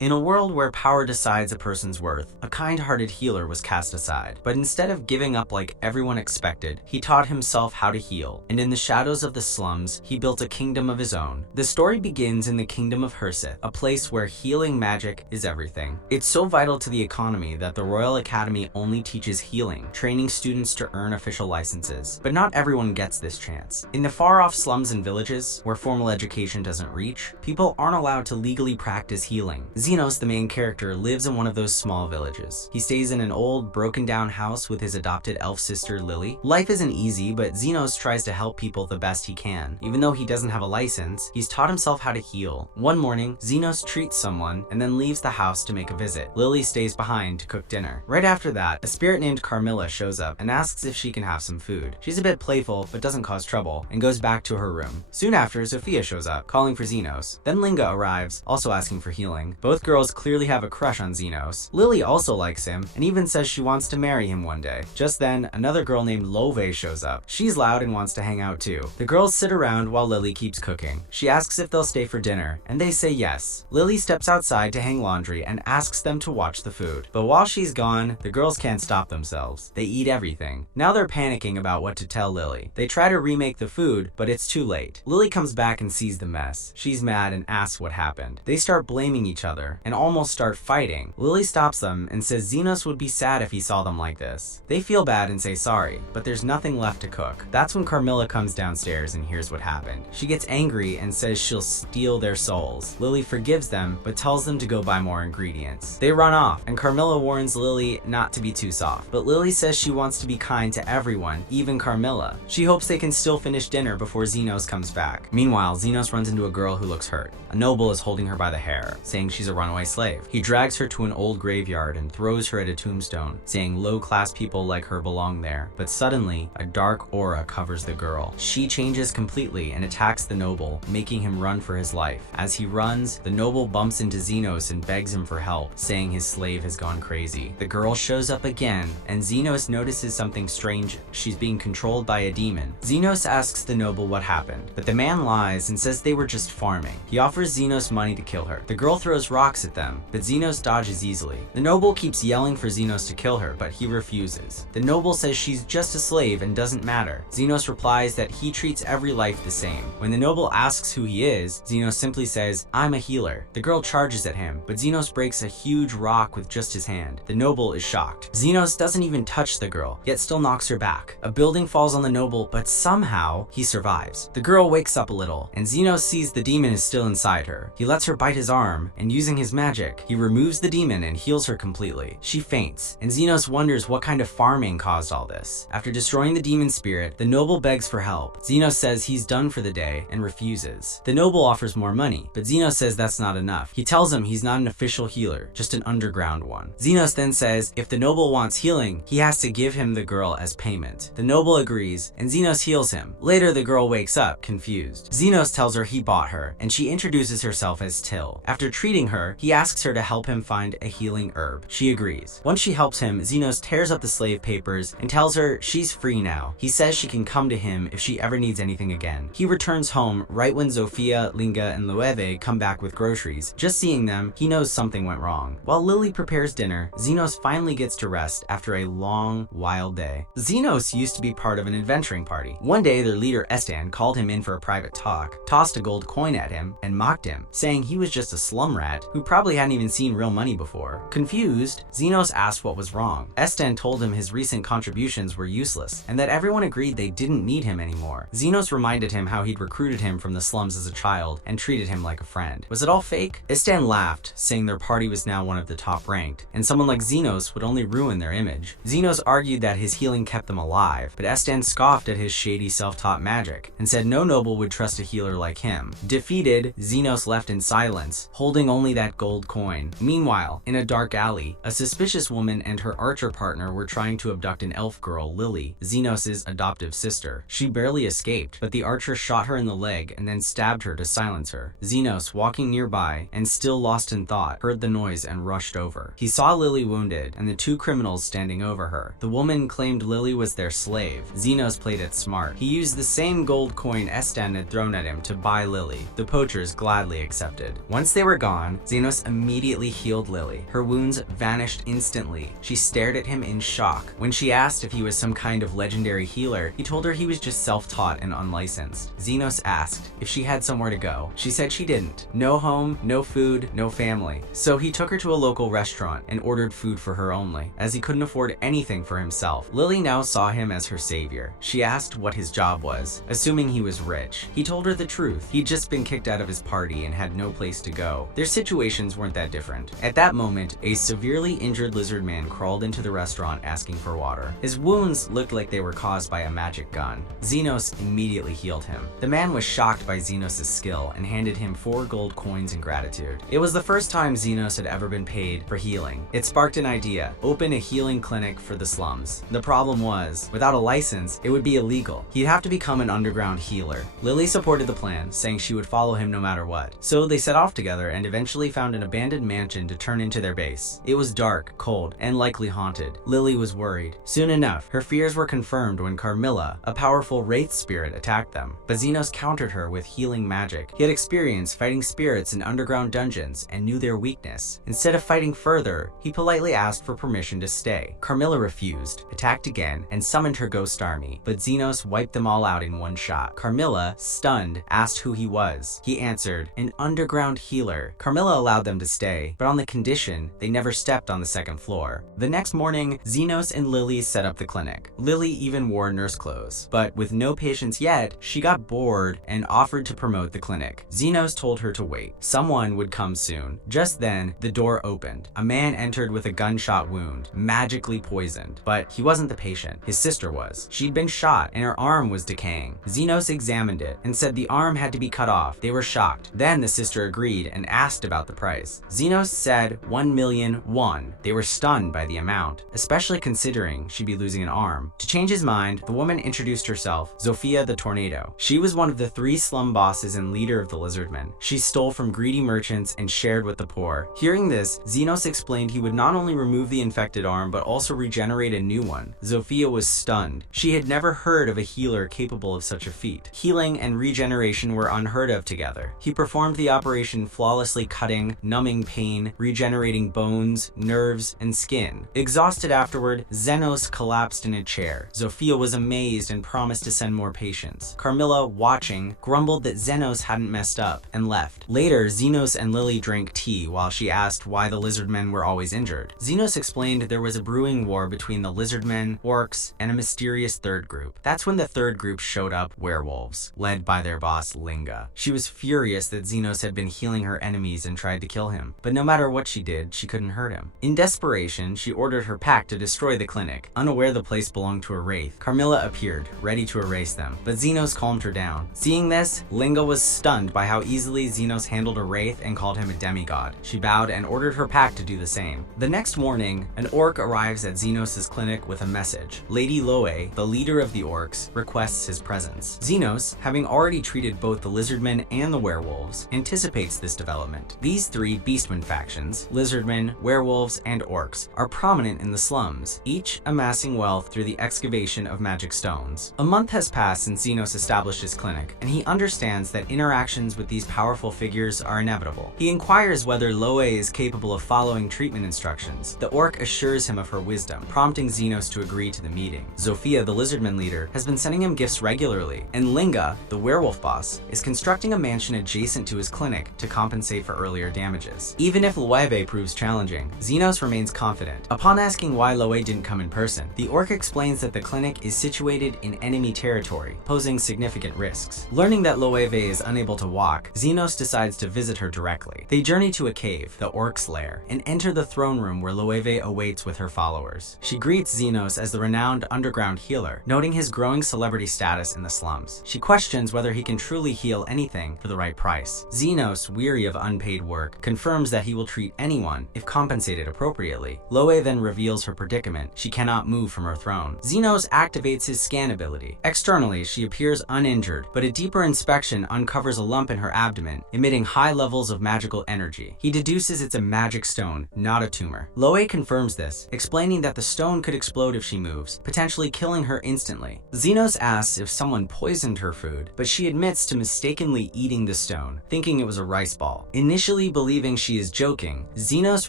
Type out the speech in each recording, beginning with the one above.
In a world where power decides a person's worth, a kind-hearted healer was cast aside. But instead of giving up like everyone expected, he taught himself how to heal, and in the shadows of the slums, he built a kingdom of his own. The story begins in the kingdom of Herseth, a place where healing magic is everything. It's so vital to the economy that the Royal Academy only teaches healing, training students to earn official licenses. But not everyone gets this chance. In the far-off slums and villages, where formal education doesn't reach, people aren't allowed to legally practice healing. Zenos, the main character, lives in one of those small villages. He stays in an old, broken-down house with his adopted elf sister, Lily. Life isn't easy, but Zenos tries to help people the best he can. Even though he doesn't have a license, he's taught himself how to heal. One morning, Zenos treats someone and then leaves the house to make a visit. Lily stays behind to cook dinner. Right after that, a spirit named Carmilla shows up and asks if she can have some food. She's a bit playful, but doesn't cause trouble, and goes back to her room. Soon after, Sophia shows up, calling for Zenos. Then Linga arrives, also asking for healing. Both girls clearly have a crush on Zenos. Lily also likes him, and even says she wants to marry him one day. Just then, another girl named Love shows up. She's loud and wants to hang out too. The girls sit around while Lily keeps cooking. She asks if they'll stay for dinner, and they say yes. Lily steps outside to hang laundry and asks them to watch the food. But while she's gone, the girls can't stop themselves. They eat everything. Now they're panicking about what to tell Lily. They try to remake the food, but it's too late. Lily comes back and sees the mess. She's mad and asks what happened. They start blaming each other and almost start fighting. Lily stops them and says Zenos would be sad if he saw them like this. They feel bad and say sorry, but there's nothing left to cook. That's when Carmilla comes downstairs and hears what happened. She gets angry and says she'll steal their souls. Lily forgives them, but tells them to go buy more ingredients. They run off, and Carmilla warns Lily not to be too soft. But Lily says she wants to be kind to everyone, even Carmilla. She hopes they can still finish dinner before Zenos comes back. Meanwhile, Zenos runs into a girl who looks hurt. A noble is holding her by the hair, saying she's a runaway slave. He drags her to an old graveyard and throws her at a tombstone, saying low-class people like her belong there. But suddenly, a dark aura covers the girl. She changes completely and attacks the noble, making him run for his life. As he runs, the noble bumps into Zenos and begs him for help, saying his slave has gone crazy. The girl shows up again, and Zenos notices something strange. She's being controlled by a demon. Zenos asks the noble what happened, but the man lies and says they were just farming. He offers Zenos money to kill her. The girl throws rocks at them, but Zenos dodges easily. The noble keeps yelling for Zenos to kill her, but he refuses. The noble says she's just a slave and doesn't matter. Zenos replies that he treats every life the same. When the noble asks who he is, Zenos simply says, "I'm a healer." The girl charges at him, but Zenos breaks a huge rock with just his hand. The noble is shocked. Zenos doesn't even touch the girl, yet still knocks her back. A building falls on the noble, but somehow he survives. The girl wakes up a little, and Zenos sees the demon is still inside her. He lets her bite his arm, and using his magic, he removes the demon and heals her completely. She faints, and Zenos wonders what kind of farming caused all this. After destroying the demon spirit, the noble begs for help. Zenos says he's done for the day and refuses. The noble offers more money, but Zenos says that's not enough. He tells him he's not an official healer, just an underground one. Zenos then says if the noble wants healing, he has to give him the girl as payment. The noble agrees, and Zenos heals him. Later, the girl wakes up, confused. Zenos tells her he bought her, and she introduces herself as Till. After treating her, he asks her to help him find a healing herb. She agrees. Once she helps him, Zenos tears up the slave papers and tells her she's free now. He says she can come to him if she ever needs anything again. He returns home right when Zofia, Linga, and Loewe come back with groceries. Just seeing them, he knows something went wrong. While Lily prepares dinner, Zenos finally gets to rest after a long, wild day. Zenos used to be part of an adventuring party. One day, their leader Estan called him in for a private talk, tossed a gold coin at him, and mocked him, saying he was just a slum rat who probably hadn't even seen real money before. Confused, Zenos asked what was wrong. Estan told him his recent contributions were useless, and that everyone agreed they didn't need him anymore. Zenos reminded him how he'd recruited him from the slums as a child and treated him like a friend. Was it all fake? Estan laughed, saying their party was now one of the top ranked, and someone like Zenos would only ruin their image. Zenos argued that his healing kept them alive, but Estan scoffed at his shady self-taught magic and said no noble would trust a healer like him. Defeated, Zenos left in silence, holding only that gold coin. Meanwhile, in a dark alley, a suspicious woman and her archer partner were trying to abduct an elf girl, Lily, Zenos' adoptive sister. She barely escaped, but the archer shot her in the leg and then stabbed her to silence her. Zenos, walking nearby and still lost in thought, heard the noise and rushed over. He saw Lily wounded and the two criminals standing over her. The woman claimed Lily was their slave. Zenos played it smart. He used the same gold coin Estan had thrown at him to buy Lily. The poachers gladly accepted. Once they were gone, Xenos immediately healed Lily. Her wounds vanished instantly. She stared at him in shock. When she asked if he was some kind of legendary healer, he told her he was just self-taught and unlicensed. Xenos asked if she had somewhere to go. She said she didn't. No home, no food, no family. So he took her to a local restaurant and ordered food for her only, as he couldn't afford anything for himself. Lily now saw him as her savior. She asked what his job was, assuming he was rich. He told her the truth. He'd just been kicked out of his party and had no place to go. Their situations weren't that different. At that moment, a severely injured lizard man crawled into the restaurant asking for water. His wounds looked like they were caused by a magic gun. Xenos immediately healed him. The man was shocked by Xenos' skill and handed him 4 gold coins in gratitude. It was the first time Xenos had ever been paid for healing. It sparked an idea: open a healing clinic for the slums. The problem was, without a license, it would be illegal. He'd have to become an underground healer. Lily supported the plan, saying she would follow him no matter what. So they set off together and eventually found an abandoned mansion to turn into their base. It was dark, cold, and likely haunted. Lily was worried. Soon enough, her fears were confirmed when Carmilla, a powerful wraith spirit, attacked them. But Xenos countered her with healing magic. He had experience fighting spirits in underground dungeons and knew their weakness. Instead of fighting further, he politely asked for permission to stay. Carmilla refused, attacked again, and summoned her ghost army, but Xenos wiped them all out in one shot. Carmilla, stunned, asked who he was. He answered, an underground healer. Carmilla allowed them to stay, but on the condition they never stepped on the 2nd floor. The next morning, Xenos and Lily set up the clinic. Lily even wore nurse clothes, but with no patients yet, she got bored and offered to promote the clinic. Xenos told her to wait. Someone would come soon. Just then, the door opened. A man entered with a gunshot wound, magically poisoned. But he wasn't the patient. His sister was. She'd been shot and her arm was decaying. Xenos examined it and said the arm had to be cut off. They were shocked. Then the sister agreed and asked about the price. Xenos said 1,000,000 won. They were stunned by the amount, especially considering she'd be losing an arm. To change his mind, the woman introduced herself, Zofia the Tornado. She was one of the 3 slum bosses and leader of the lizardmen. She stole from greedy merchants and shared with the poor. Hearing this, Xenos explained he would not only remove the infected arm, but also regenerate a new one. Zofia was stunned. She had never heard of a healer capable of such a feat. Healing and regeneration were unheard of together. He performed the operation flawlessly, cutting, numbing pain, regenerating bones, nerves, and skin. Exhausted afterward, Xenos collapsed in a chair. Zofia was amazed and promised to send more patients. Carmilla, watching, grumbled that Xenos hadn't messed up and left. Later, Xenos and Lily drank tea while she asked why the lizardmen were always injured. Xenos explained there was a brewing war between the lizardmen, orcs, and a mysterious 3rd group. That's when the 3rd group showed up, werewolves, led by their boss Linga. She was furious that Xenos had been healing her enemies and tried to kill him, but no matter what she did, she couldn't hurt him. In desperation, she ordered her pack to destroy the clinic, unaware the place belonged to a wraith. Carmilla appeared, ready to erase them, but Xenos calmed her down. Seeing this, Linga was stunned by how easily Xenos handled a wraith and called him a demigod. She bowed and ordered her pack to do the same. The next morning, an orc arrives at Xenos' clinic with a message. Lady Loe, the leader of the orcs, requests his presence. Xenos, having already treated both the lizardmen and the werewolves, anticipates this development. These 3 beastmen factions, lizardmen, werewolves, and orcs, are prominent in the slums, each amassing wealth through the excavation of magic stones. A month has passed since Xenos established his clinic, and he understands that interactions with these powerful figures are inevitable. He inquires whether Loe is capable of following treatment instructions. The orc assures him of her wisdom, prompting Xenos to agree to the meeting. Zofia, the lizardman leader, has been sending him gifts regularly, and Linga, the werewolf boss, is constructing a mansion adjacent to his clinic to compensate for earlier damages. Even if Loewe proves challenging, Xenos remains confident. Upon asking why Loe didn't come in person, the orc explains that the clinic is situated in enemy territory, posing significant risks. Learning that Loewe is unable to walk, Xenos decides to visit her directly. They journey to a cave, the orc's lair, and enter the throne room where Loewe awaits with her followers. She greets Xenos as the renowned underground healer, noting his growing celebrity status in the slums. She questions whether he can truly heal anything for the right price. Xenos, weary of unpaid work, confirms that he will treat anyone if compensated appropriately. Loe then reveals her predicament. She cannot move from her throne. Xenos activates his scan ability. Externally, she appears uninjured, but a deeper inspection uncovers a lump in her abdomen, emitting high levels of magical energy. He deduces it's a magic stone, not a tumor. Loe confirms this, explaining that the stone could explode if she moves, potentially killing her instantly. Xenos asks if someone poisoned her food, but she admits to mistakenly eating the stone, thinking it was a rice ball. Initially clearly believing she is joking. Xenos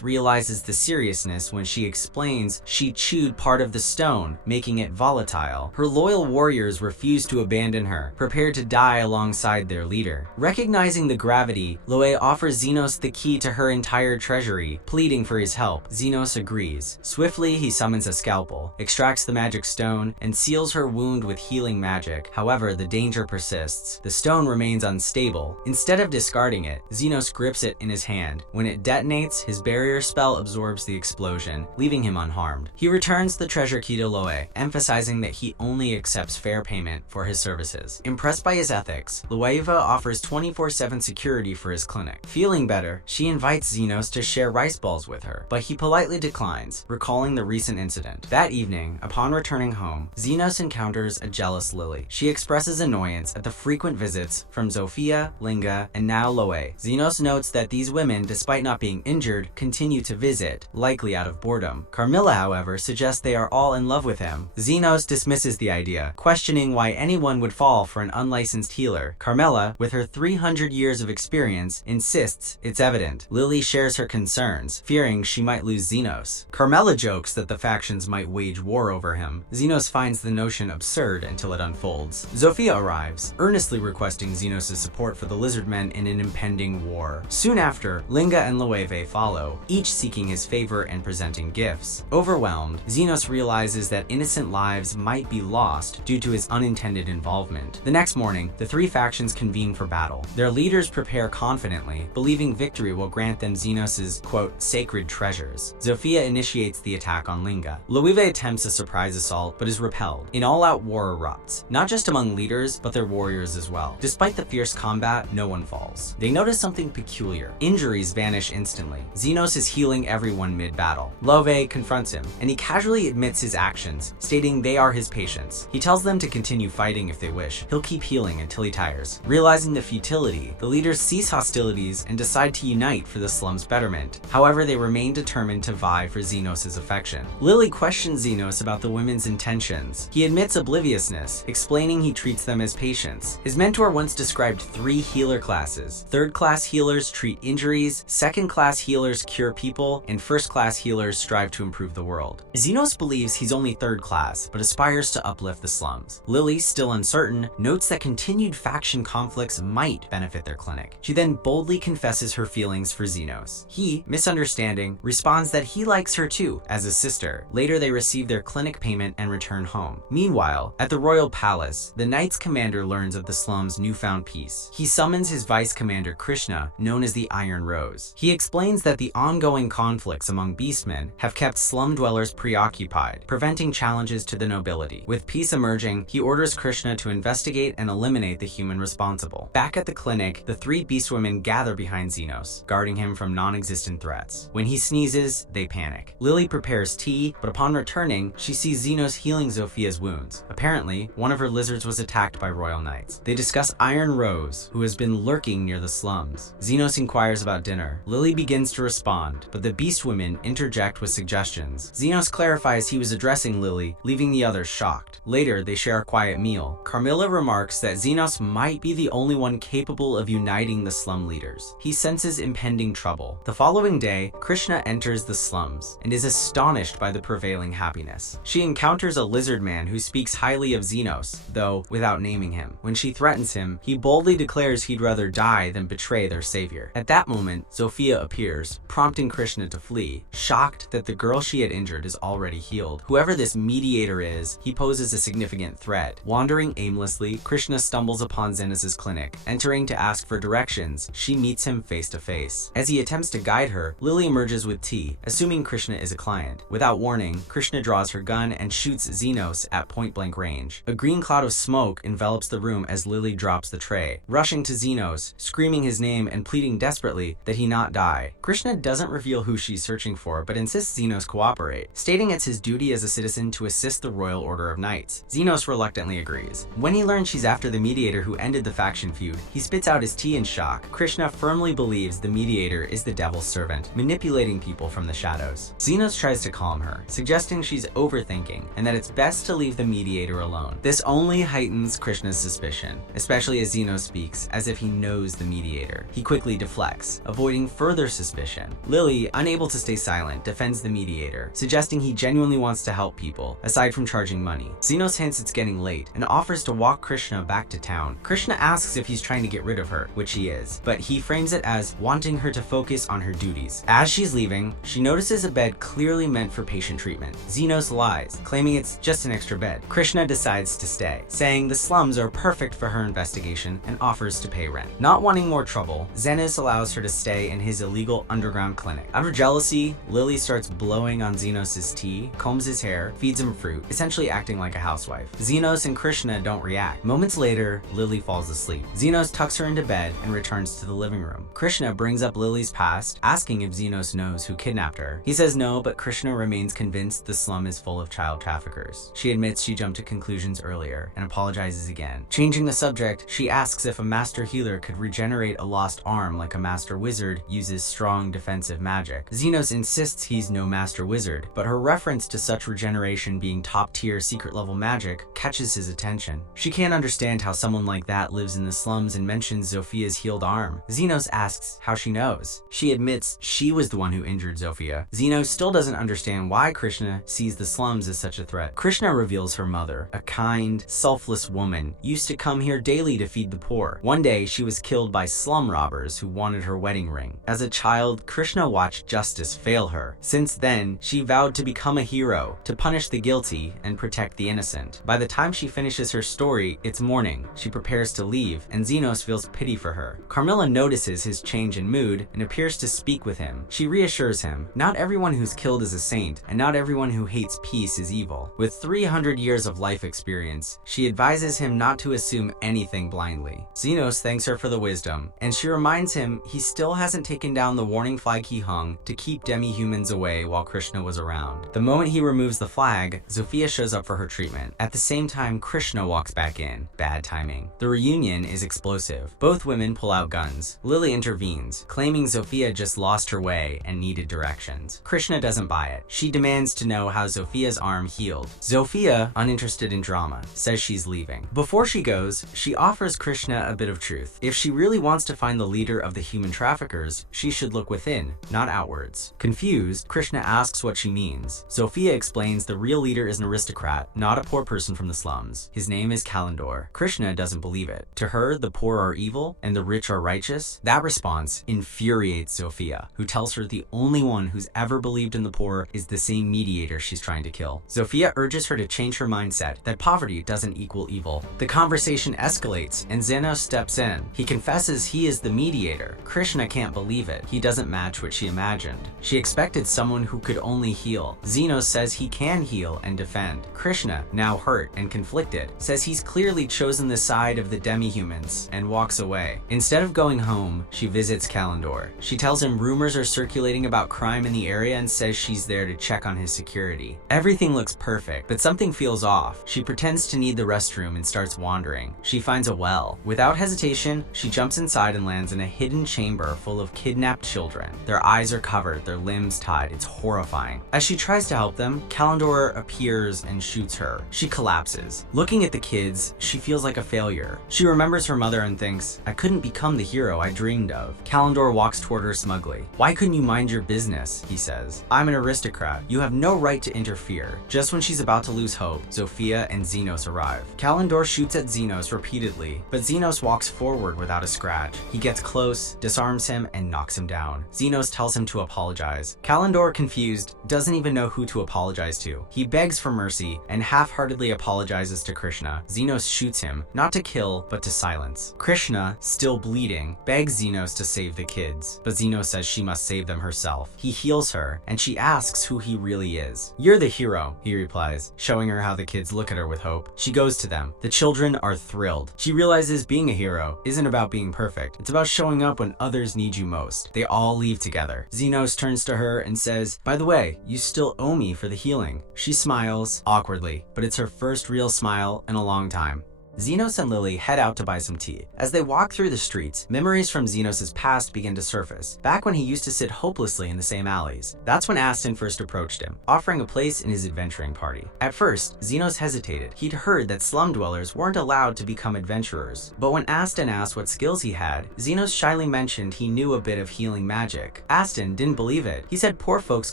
realizes the seriousness when she explains she chewed part of the stone, making it volatile. Her loyal warriors refuse to abandon her, prepared to die alongside their leader. Recognizing the gravity, Loe offers Xenos the key to her entire treasury, pleading for his help. Xenos agrees. Swiftly, he summons a scalpel, extracts the magic stone, and seals her wound with healing magic. However, the danger persists. The stone remains unstable. Instead of discarding it, Xenos grips it in his hand. When it detonates, his barrier spell absorbs the explosion, leaving him unharmed. He returns the treasure key to Loe, emphasizing that he only accepts fair payment for his services. Impressed by his ethics, Loeva offers 24/7 security for his clinic. Feeling better, she invites Xenos to share rice balls with her, but he politely declines, recalling the recent incident. That evening, upon returning home, Xenos encounters a jealous Lily. She expresses annoyance at the frequent visits from Zofia, Linga, and now Loe. Xenos notes that these women, despite not being injured, continue to visit, likely out of boredom. Carmilla, however, suggests they are all in love with him. Xenos dismisses the idea, questioning why anyone would fall for an unlicensed healer. Carmilla, with her 300 years of experience, insists it's evident. Lily shares her concerns, fearing she might lose Xenos. Carmilla jokes that the factions might wage war over him. Xenos finds the notion absurd until it unfolds. Zofia arrives, earnestly requesting Xenos' support for the Lizardmen in an impending war. Soon after, Linga and Loewe follow, each seeking his favor and presenting gifts. Overwhelmed, Xenos realizes that innocent lives might be lost due to his unintended involvement. The next morning, the three factions convene for battle. Their leaders prepare confidently, believing victory will grant them Xenos' quote, sacred treasures. Zofia initiates the attack on Linga. Loewe attempts a surprise assault, but is repelled. An all-out war erupts, not just among leaders, but their warriors as well. Despite the fierce combat, no one falls. They notice something peculiar. Injuries vanish instantly. Xenos is healing everyone mid-battle. Loewe confronts him, and he casually admits his actions, stating they are his patients. He tells them to continue fighting if they wish. He'll keep healing until he tires. Realizing the futility, the leaders cease hostilities and decide to unite for the slum's betterment. However, they remain determined to vie for Xenos' affection. Lily questions Xenos about the women's intentions. He admits obliviousness, explaining he treats them as patients. His mentor once described 3 healer classes. Third-class healers treat injuries, second-class healers cure people, and first-class healers strive to improve the world. Xenos believes he's only third class, but aspires to uplift the slums. Lily, still uncertain, notes that continued faction conflicts might benefit their clinic. She then boldly confesses her feelings for Xenos. He, misunderstanding, responds that he likes her too, as a sister. Later, they receive their clinic payment and return home. Meanwhile, at the royal palace, the Knight's commander learns of the slum's newfound peace. He summons his vice commander Krishna, known as the Iron Rose. He explains that the ongoing conflicts among beastmen have kept slum dwellers preoccupied, preventing challenges to the nobility. With peace emerging, he orders Krishna to investigate and eliminate the human responsible. Back at the clinic, the 3 beastwomen gather behind Xenos, guarding him from non-existent threats. When he sneezes, they panic. Lily prepares tea, but upon returning, she sees Xenos healing Zofia's wounds. Apparently, one of her lizards was attacked by royal knights. They discuss Iron Rose, who has been lurking near the slums. Xenos inquires about dinner. Lily begins to respond, but the beastwomen interject with suggestions. Xenos clarifies he was addressing Lily, leaving the others shocked. Later, they share a quiet meal. Carmilla remarks that Xenos might be the only one capable of uniting the slum leaders. He senses impending trouble. The following day, Krishna enters the slums and is astonished by the prevailing happiness. She encounters a lizard man who speaks highly of Xenos, though without naming him. When she threatens him, he boldly declares he'd rather die than betray their savior. At that moment, Zofia appears, prompting Krishna to flee, shocked that the girl she had injured is already healed. Whoever this mediator is, he poses a significant threat. Wandering aimlessly, Krishna stumbles upon Xenos' clinic. Entering to ask for directions, she meets him face to face. As he attempts to guide her, Lily emerges with tea, assuming Krishna is a client. Without warning, Krishna draws her gun and shoots Xenos at point-blank range. A green cloud of smoke envelops the room as Lily drops the tray. Rushing to Xenos, screaming his name and pleading desperately that he not die. Krishna doesn't reveal who she's searching for, but insists Xenos cooperate, stating it's his duty as a citizen to assist the Royal Order of Knights. Xenos reluctantly agrees. When he learns she's after the mediator who ended the faction feud, he spits out his tea in shock. Krishna firmly believes the mediator is the devil's servant, manipulating people from the shadows. Xenos tries to calm her, suggesting she's overthinking and that it's best to leave the mediator alone. This only heightens Krishna's suspicion, especially as Xenos speaks as if he knows the mediator. He quickly deflects, avoiding further suspicion. Lily, unable to stay silent, defends the mediator, suggesting he genuinely wants to help people, aside from charging money. Zenos hints it's getting late and offers to walk Krishna back to town. Krishna asks if he's trying to get rid of her, which he is, but he frames it as wanting her to focus on her duties. As she's leaving, she notices a bed clearly meant for patient treatment. Zenos lies, claiming it's just an extra bed. Krishna decides to stay, saying the slums are perfect for her investigation and offers to pay rent. Not wanting more trouble, Zenos allows her to stay in his illegal underground clinic. Out of jealousy, Lily starts blowing on Zenos' tea, combs his hair, feeds him fruit, essentially acting like a housewife. Zenos and Krishna don't react. Moments later, Lily falls asleep. Zenos tucks her into bed and returns to the living room. Krishna brings up Lily's past, asking if Zenos knows who kidnapped her. He says no, but Krishna remains convinced the slum is full of child traffickers. She admits she jumped to conclusions earlier and apologizes again. Changing the subject, she asks if a master healer could regenerate a lost arm like a master wizard uses strong defensive magic. Zenos insists he's no master wizard, but her reference to such regeneration being top-tier secret-level magic catches his attention. She can't understand how someone like that lives in the slums and mentions Zofia's healed arm. Zenos asks how she knows. She admits she was the one who injured Zofia. Zenos still doesn't understand why Krishna sees the slums as such a threat. Krishna reveals her mother, a kind, selfless woman, used to come here daily to feed the poor. One day, she was killed by slum robbers who wanted her wedding ring. As a child, Krishna watched justice fail her. Since then, she vowed to become a hero, to punish the guilty and protect the innocent. By the time she finishes her story, it's morning. She prepares to leave, and Zenos feels pity for her. Carmilla notices his change in mood and appears to speak with him. She reassures him, not everyone who's killed is a saint, and not everyone who hates peace is evil. With 300 years of life experience, she advises him not to assume anything blindly. Zenos thanks her for the wisdom, and she reminds him he still hasn't taken down the warning flag he hung to keep demi-humans away while Krishna was around. The moment he removes the flag, Zofia shows up for her treatment. At the same time, Krishna walks back in. Bad timing. The reunion is explosive. Both women pull out guns. Lily intervenes, claiming Zofia just lost her way and needed directions. Krishna doesn't buy it. She demands to know how Zofia's arm healed. Zofia, uninterested in drama, says she's leaving. Before she goes, she offers Krishna a bit of truth. If she really wants to find the leader of the human traffickers, she should look within, not outwards. Confused, Krishna asks what she means. Zofia explains the real leader is an aristocrat, not a poor person from the slums. His name is Kalendor. Krishna doesn't believe it. To her, the poor are evil and the rich are righteous. That response infuriates Zofia, who tells her the only one who's ever believed in the poor is the same mediator she's trying to kill. Zofia urges her to change her mindset, that poverty doesn't equal evil. The conversation escalates and Zenos steps in. He confesses he is the mediator. Krishna can't believe it. He doesn't match what she imagined. She expected someone who could only heal. Zenos says he can heal and defend. Krishna, now hurt and conflicted, says he's clearly chosen the side of the demi-humans and walks away. Instead of going home, she visits Kalendor. She tells him rumors are circulating about crime in the area and says she's there to check on his security. Everything looks perfect, but something feels off. She pretends to need the restroom and starts wandering. She finds a well. Without hesitation, she jumps inside and lands in a hidden chamber full of kidnapped children. Their eyes are covered, their limbs tied. It's horrifying. As she tries to help them, Kalendor appears and shoots her. She collapses. Looking at the kids, she feels like a failure. She remembers her mother and thinks, I couldn't become the hero I dreamed of. Kalendor walks toward her smugly. Why couldn't you mind your business? He says. I'm an aristocrat. You have no right to interfere. Just when she's about to lose hope, Zofia and Zenos arrive. Kalendor shoots at Zenos repeatedly, but Zenos walks forward without a scratch. He gets close, disarms him, and knocks him down. Zenos tells him to apologize. Kalendor, confused, doesn't even know who to apologize to. He begs for mercy and half-heartedly apologizes to Krishna. Zenos shoots him, not to kill, but to silence. Krishna, still bleeding, begs Zenos to save the kids, but Zenos says she must save them herself. He heals her, and she asks who he really is. You're the hero, he replies, showing her how the kids look at her with hope. She goes to them. The children are thrilled. She realizes being a hero isn't about being perfect. It's about showing up when others need you most. They all leave together. Zenos turns to her and says, by the way, you still owe me for the healing. She smiles, awkwardly, but it's her first real smile in a long time. Xenos and Lily head out to buy some tea. As they walk through the streets, memories from Xenos' past begin to surface, back when he used to sit hopelessly in the same alleys. That's when Aston first approached him, offering a place in his adventuring party. At first, Xenos hesitated. He'd heard that slum dwellers weren't allowed to become adventurers. But when Aston asked what skills he had, Xenos shyly mentioned he knew a bit of healing magic. Aston didn't believe it. He said poor folks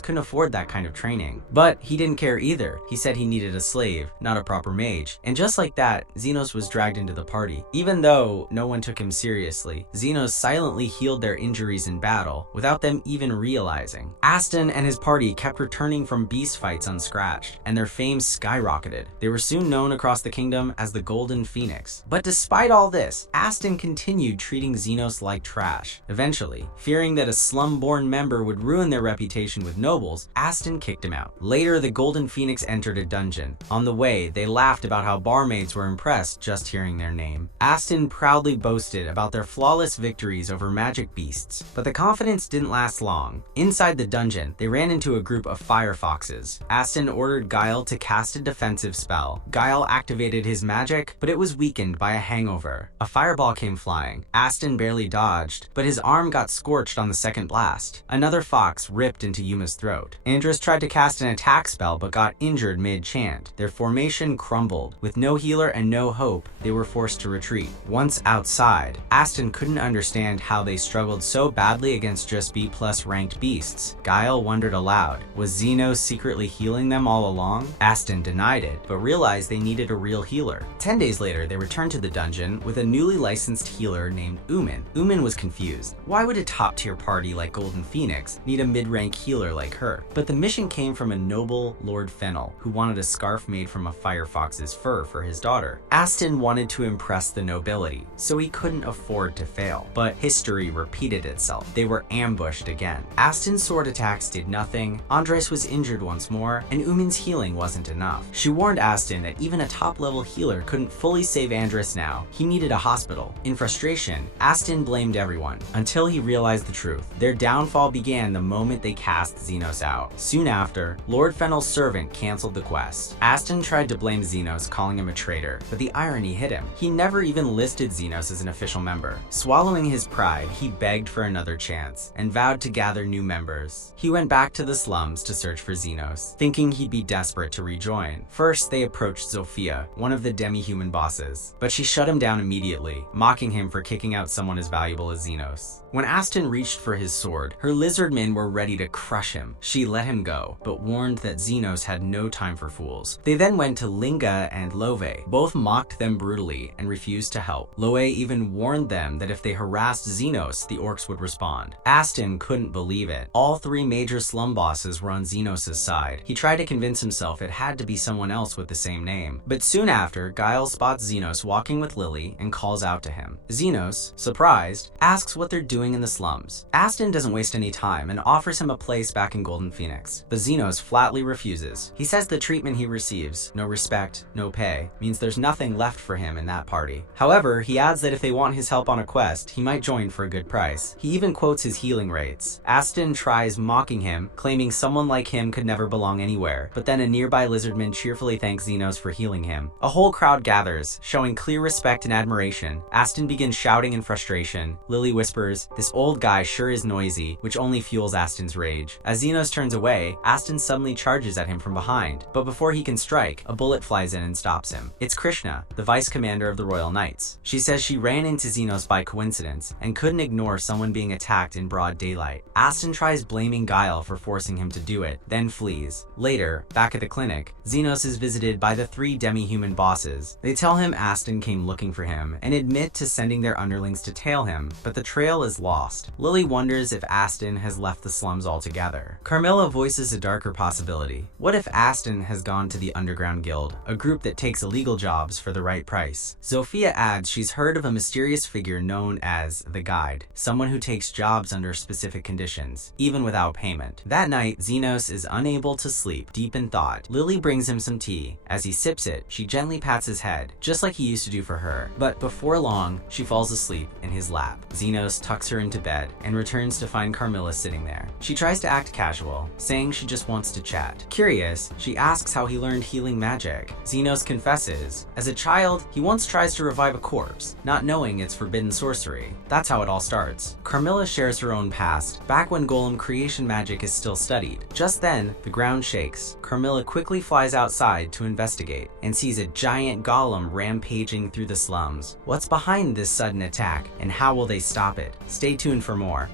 couldn't afford that kind of training. But he didn't care either. He said he needed a slave, not a proper mage. And just like that, Xenos was dragged into the party. Even though no one took him seriously, Xenos silently healed their injuries in battle without them even realizing. Aston and his party kept returning from beast fights unscratched, and their fame skyrocketed. They were soon known across the kingdom as the Golden Phoenix. But despite all this, Aston continued treating Xenos like trash. Eventually, fearing that a slum-born member would ruin their reputation with nobles, Aston kicked him out. Later, the Golden Phoenix entered a dungeon. On the way, they laughed about how barmaids were impressed just hearing their name. Aston proudly boasted about their flawless victories over magic beasts, but the confidence didn't last long. Inside the dungeon, they ran into a group of firefoxes. Aston ordered Guile to cast a defensive spell. Guile activated his magic, but it was weakened by a hangover. A fireball came flying. Aston barely dodged, but his arm got scorched on the second blast. Another fox ripped into Yuma's throat. Andrus tried to cast an attack spell but got injured mid-chant. Their formation crumbled. With no healer and no hope, they were forced to retreat. Once outside, Aston couldn't understand how they struggled so badly against just B+ ranked beasts. Guile wondered aloud, was Xenos secretly healing them all along? Aston denied it, but realized they needed a real healer. 10 days later, they returned to the dungeon with a newly licensed healer named Umin. Umin was confused. Why would a top-tier party like Golden Phoenix need a mid-rank healer like her? But the mission came from a noble Lord Fennel, who wanted a scarf made from a firefox's fur for his daughter. Aston wanted to impress the nobility, so he couldn't afford to fail. But history repeated itself. They were ambushed again. Aston's sword attacks did nothing, Andres was injured once more, and Umin's healing wasn't enough. She warned Aston that even a top-level healer couldn't fully save Andres now. He needed a hospital. In frustration, Aston blamed everyone, until he realized the truth. Their downfall began the moment they cast Xenos out. Soon after, Lord Fennel's servant canceled the quest. Aston tried to blame Xenos, calling him a traitor, but the irony hit him. He never even listed Xenos as an official member. Swallowing his pride, he begged for another chance, and vowed to gather new members. He went back to the slums to search for Xenos, thinking he'd be desperate to rejoin. First, they approached Zofia, one of the demi-human bosses, but she shut him down immediately, mocking him for kicking out someone as valuable as Xenos. When Aston reached for his sword, her lizard men were ready to crush him. She let him go, but warned that Xenos had no time for fools. They then went to Linga and Love. Both mocked them brutally and refused to help. Loe even warned them that if they harassed Xenos, the orcs would respond. Aston couldn't believe it. All three major slum bosses were on Xenos' side. He tried to convince himself it had to be someone else with the same name. But soon after, Guile spots Xenos walking with Lily and calls out to him. Xenos, surprised, asks what they're doing in the slums. Aston doesn't waste any time and offers him a place back in Golden Phoenix, but Xenos flatly refuses. He says the treatment he receives, no respect, no pay, means there's nothing left for him in that party. However, he adds that if they want his help on a quest, he might join for a good price. He even quotes his healing rates. Aston tries mocking him, claiming someone like him could never belong anywhere, but then a nearby lizardman cheerfully thanks Xenos for healing him. A whole crowd gathers, showing clear respect and admiration. Aston begins shouting in frustration. Lily whispers, "This old guy sure is noisy," which only fuels Aston's rage. As Xenos turns away, Aston suddenly charges at him from behind, but before he can strike, a bullet flies in and stops him. It's Krishna, the vice commander of the Royal Knights. She says she ran into Xenos by coincidence and couldn't ignore someone being attacked in broad daylight. Aston tries blaming Guile for forcing him to do it, then flees. Later, back at the clinic, Xenos is visited by the three demi-human bosses. They tell him Aston came looking for him and admit to sending their underlings to tail him, but the trail is lost. Lily wonders if Aston has left the slums altogether. Carmilla voices a darker possibility. What if Aston has gone to the Underground Guild, a group that takes illegal jobs for the right price? Zofia adds she's heard of a mysterious figure known as the Guide, someone who takes jobs under specific conditions, even without payment. That night, Xenos is unable to sleep, deep in thought. Lily brings him some tea. As he sips it, she gently pats his head, just like he used to do for her. But before long, she falls asleep in his lap. Xenos tucks her into bed and returns to find Carmilla sitting there. She tries to act casual, saying she just wants to chat. Curious, she asks how he learned healing magic. Xenos confesses, as a child, child, he once tries to revive a corpse, not knowing it's forbidden sorcery. That's how it all starts. Carmilla shares her own past, back when golem creation magic is still studied. Just then, the ground shakes. Carmilla quickly flies outside to investigate, and sees a giant golem rampaging through the slums. What's behind this sudden attack, and how will they stop it? Stay tuned for more.